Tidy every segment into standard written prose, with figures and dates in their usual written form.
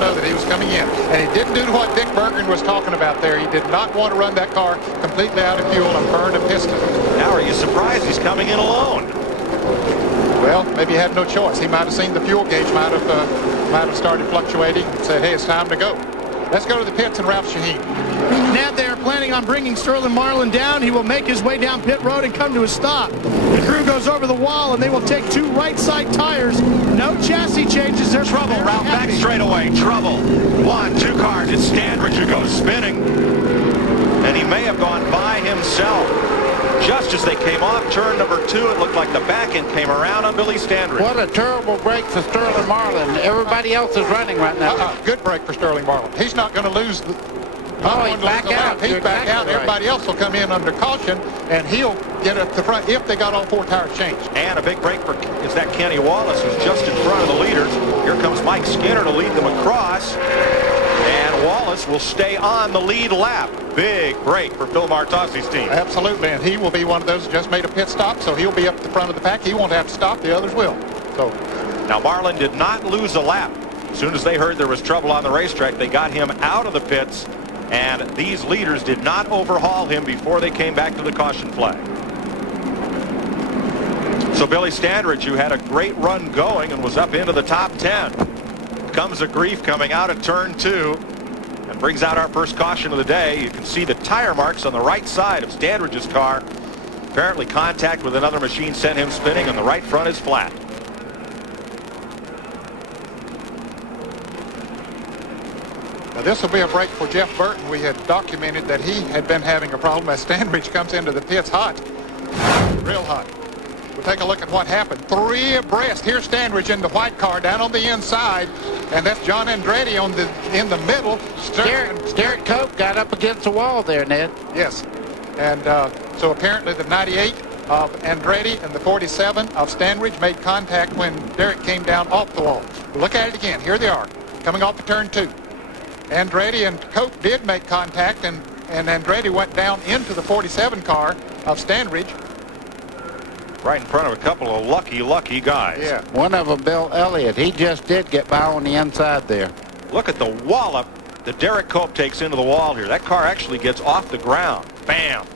know that he was coming in. And he didn't do what Dick Berggren was talking about there. He did not want to run that car completely out of fuel and burn a piston. Now are you surprised he's coming in alone? Well, maybe he had no choice. He might have seen the fuel gauge might have started fluctuating and said, hey, it's time to go. Let's go to the pits and Ralph Shaheen. Ned, they are planning on bringing Sterling Marlin down. He will make his way down pit road and come to a stop. The crew goes over the wall, and they will take 2 right side tires. No chassis changes. There's trouble. Ralph back straight away. Trouble. 1, 2 cars. It's Standridge who goes spinning. And he may have gone by himself. Just as they came off turn number 2, it looked like the back end came around on Billy Standridge. What a terrible break for Sterling Marlin. Everybody else is running right now. Good break for Sterling Marlin. He's not going to lose the... he's back out. He's back out. Everybody else will come in under caution, and he'll get up the front if they got all 4 tires changed. And a big break is that Kenny Wallace, who's just in front of the leaders. Here comes Mike Skinner to lead them across. And Wallace will stay on the lead lap. Big break for Phil Martossi's team. Absolutely, and he will be one of those who just made a pit stop, so he'll be up the front of the pack. He won't have to stop. The others will. So now Marlin did not lose a lap. As soon as they heard there was trouble on the racetrack, they got him out of the pits, and these leaders did not overhaul him before they came back to the caution flag. So Billy Standridge, who had a great run going and was up into the top 10, comes a grief coming out of turn 2 and brings out our first caution of the day. You can see the tire marks on the right side of Standridge's car. Apparently contact with another machine sent him spinning, and the right front is flat. Now this will be a break for Jeff Burton. We had documented that he had been having a problem as Standridge comes into the pits hot, real hot. We'll take a look at what happened. 3 abreast. Here's Standridge in the white car down on the inside, and that's John Andretti in the middle. Derek Cope got up against the wall there, Ned. Yes, and so apparently the 98 of Andretti and the 47 of Standridge made contact when Derek came down off the wall. Look at it again. Here they are, coming off the turn 2. Andretti and Cope did make contact, and Andretti went down into the 47 car of Standridge. Right in front of a couple of lucky guys. Yeah. One of them, Bill Elliott, he just did get by on the inside there. Look at the wallop that Derek Cope takes into the wall here. That car actually gets off the ground. Bam.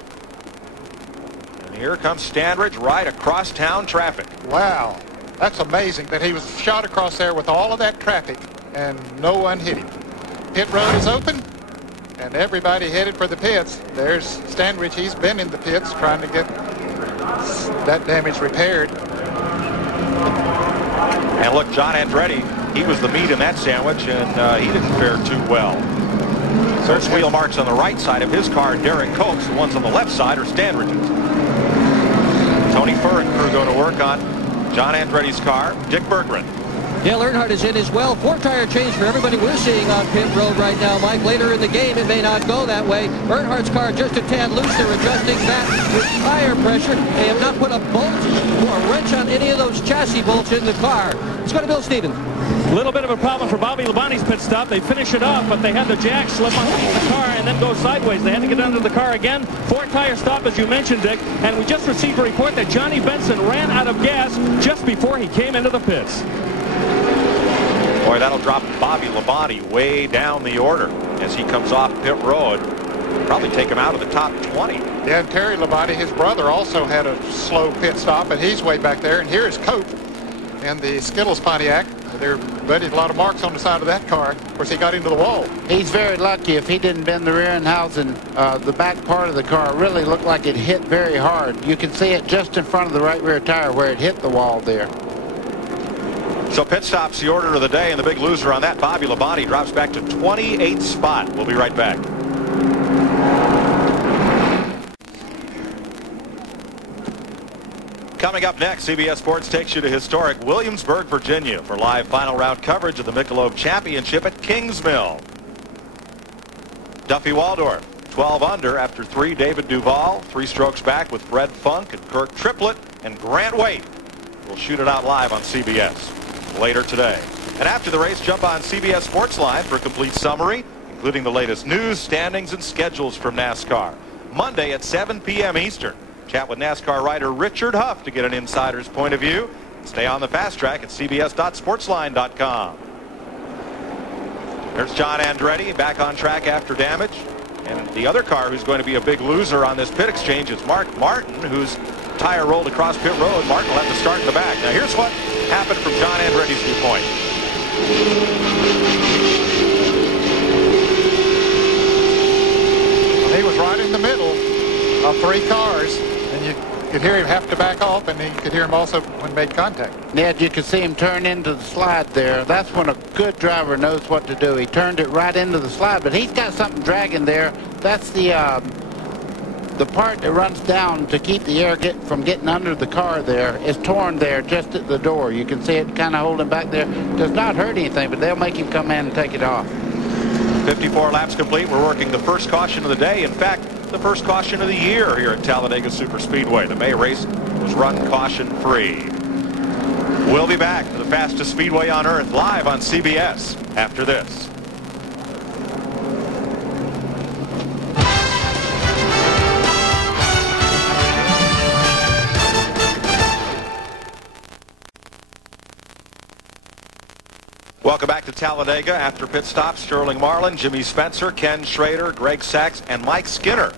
And here comes Standridge right across town traffic. Wow. That's amazing that he was shot across there with all of that traffic and no one hit him. Pit road is open, and everybody headed for the pits. There's Standridge. He's been in the pits trying to get that damage repaired. And look, John Andretti, he was the meat in that sandwich, and he didn't fare too well. There's wheel marks on the right side of his car. Derek Cope's. The ones on the left side are Standridge's. Tony Furr and crew go to work on John Andretti's car. Dick Berggren. Dale Earnhardt is in as well. 4 tire change for everybody we're seeing on pit road right now, Mike. Later in the game, it may not go that way. Earnhardt's car just a tad loose. They're adjusting that with tire pressure. They have not put a bolt or a wrench on any of those chassis bolts in the car. Let's go to Bill Stevens. A little bit of a problem for Bobby Labonte's pit stop. They finish it off, but they had the jack slip underneath the car and then go sideways. They had to get under the car again. 4 tire stop, as you mentioned, Dick. And we just received a report that Johnny Benson ran out of gas just before he came into the pits. Boy, that'll drop Bobby Labonte way down the order as he comes off pit road. Probably take him out of the top 20. Yeah, and Terry Labonte, his brother, also had a slow pit stop, and he's way back there. And here is Cope in the Skittles Pontiac. But a lot of marks on the side of that car. Of course, he got into the wall. He's very lucky. If he didn't bend the rear end housing, the back part of the car really looked like it hit very hard. You can see it just in front of the right rear tire where it hit the wall there. So pit stops the order of the day, and the big loser on that, Bobby Labonte, drops back to 28th spot. We'll be right back. Coming up next, CBS Sports takes you to historic Williamsburg, Virginia for live final round coverage of the Michelob Championship at Kings Mill. Duffy Waldorf, 12 under after 3. David Duval, 3 strokes back with Fred Funk and Kirk Triplett, and Grant Waite will shoot it out live on CBS later today. And after the race, jump on CBS Sports Line for a complete summary, including the latest news, standings, and schedules from NASCAR. Monday at 7 p.m. Eastern. Chat with NASCAR writer Richard Huff to get an insider's point of view. Stay on the fast track at cbs.sportsline.com. There's John Andretti back on track after damage. And the other car who's going to be a big loser on this pit exchange is Mark Martin, whose tire rolled across pit road. Martin will have to start in the back. Now here's what happened from John Andretti's viewpoint. He was right in the middle of 3 cars, and you could hear him have to back off, and you could hear him also when he made contact. Ned, you could see him turn into the slide there. That's when a good driver knows what to do. He turned it right into the slide, but he's got something dragging there. That's the part that runs down to keep the air from getting under the car there is torn there just at the door. You can see it kind of holding back there. Does not hurt anything, but they'll make him come in and take it off. 54 laps complete. We're working the first caution of the day. In fact, the first caution of the year here at Talladega Superspeedway. The May race was run caution-free. We'll be back to the fastest speedway on earth live on CBS after this. Welcome back to Talladega. After pit stop, Sterling Marlin, Jimmy Spencer, Ken Schrader, Greg Sachs, and Mike Skinner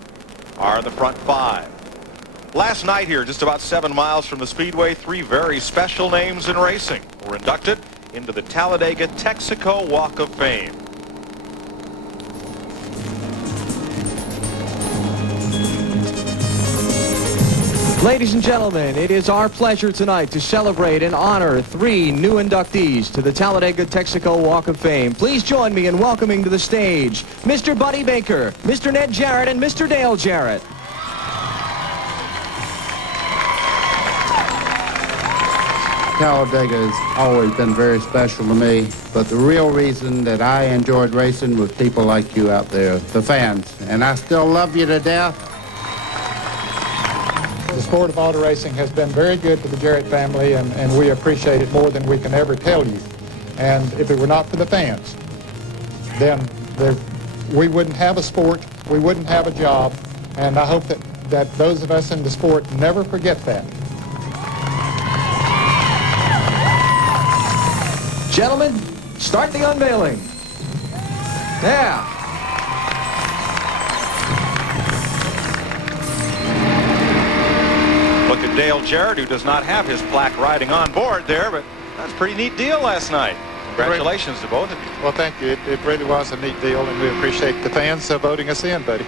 are the front 5. Last night here, just about 7 miles from the speedway, 3 very special names in racing were inducted into the Talladega Texaco Walk of Fame. Ladies and gentlemen, it is our pleasure tonight to celebrate and honor 3 new inductees to the Talladega Texaco Walk of Fame. Please join me in welcoming to the stage Mr. Buddy Baker, Mr. Ned Jarrett, and Mr. Dale Jarrett. Talladega has always been very special to me, but the real reason that I enjoyed racing was people like you out there, the fans, and I still love you to death. The sport of auto racing has been very good to the Jarrett family, and we appreciate it more than we can ever tell you. And if it were not for the fans, then we wouldn't have a sport, we wouldn't have a job, and I hope that those of us in the sport never forget that. Gentlemen, start the unveiling. Yeah. Look at Dale Jarrett, who does not have his plaque riding on board there, but that's a pretty neat deal last night. Congratulations to both of you. Well, thank you. It really was a neat deal, and we appreciate the fans voting us in, buddy.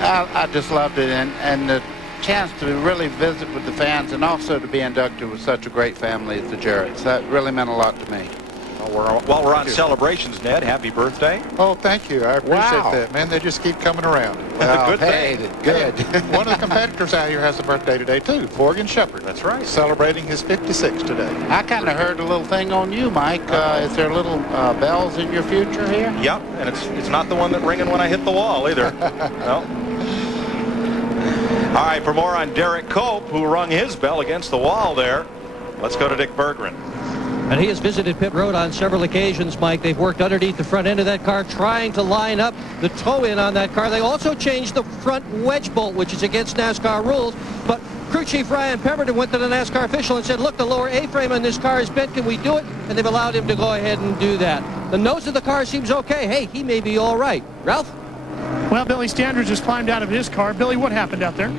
I just loved it, and the chance to really visit with the fans and also to be inducted with such a great family as the Jarretts. That really meant a lot to me. While we're on celebrations, Ned, happy birthday. Oh, thank you. I appreciate that, man. They just keep coming around. Good hey, thing. Good. One of the competitors out here has a birthday today, too, Morgan Shepherd. That's right. Celebrating his 56 today. I kind of heard a little thing on you, Mike. Is there little bells in your future here? Yep, and it's not the one that ringing when I hit the wall either. No. All right, for more on Derek Cope, who rung his bell against the wall there, let's go to Dick Berggren. And he has visited pit road on several occasions, Mike. They've worked underneath the front end of that car, trying to line up the toe-in on that car. They also changed the front wedge bolt, which is against NASCAR rules. But crew chief Ryan Pemberton went to the NASCAR official and said, look, the lower A-frame on this car is bent. Can we do it? And they've allowed him to go ahead and do that. The nose of the car seems okay. Hey, he may be all right. Ralph? Well, Billy Standridge just climbed out of his car. Billy, what happened out there?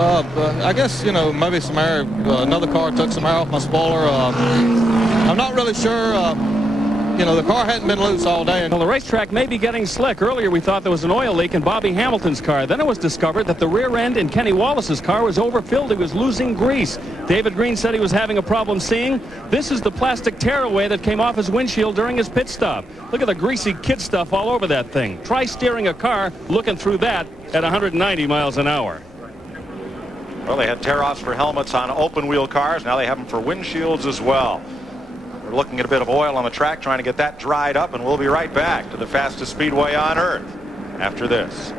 I guess, maybe some air, another car took some air off my spoiler. I'm not really sure. The car hadn't been loose all day. Well, the racetrack may be getting slick. Earlier, we thought there was an oil leak in Bobby Hamilton's car. Then it was discovered that the rear end in Kenny Wallace's car was overfilled. He was losing grease. David Green said he was having a problem seeing. This is the plastic tearaway that came off his windshield during his pit stop. Look at the greasy kid stuff all over that thing. Try steering a car looking through that at 190 miles an hour. Well, they had tear-offs for helmets on open-wheel cars. Now they have them for windshields as well. We're looking at a bit of oil on the track, trying to get that dried up, and we'll be right back to the fastest speedway on earth after this.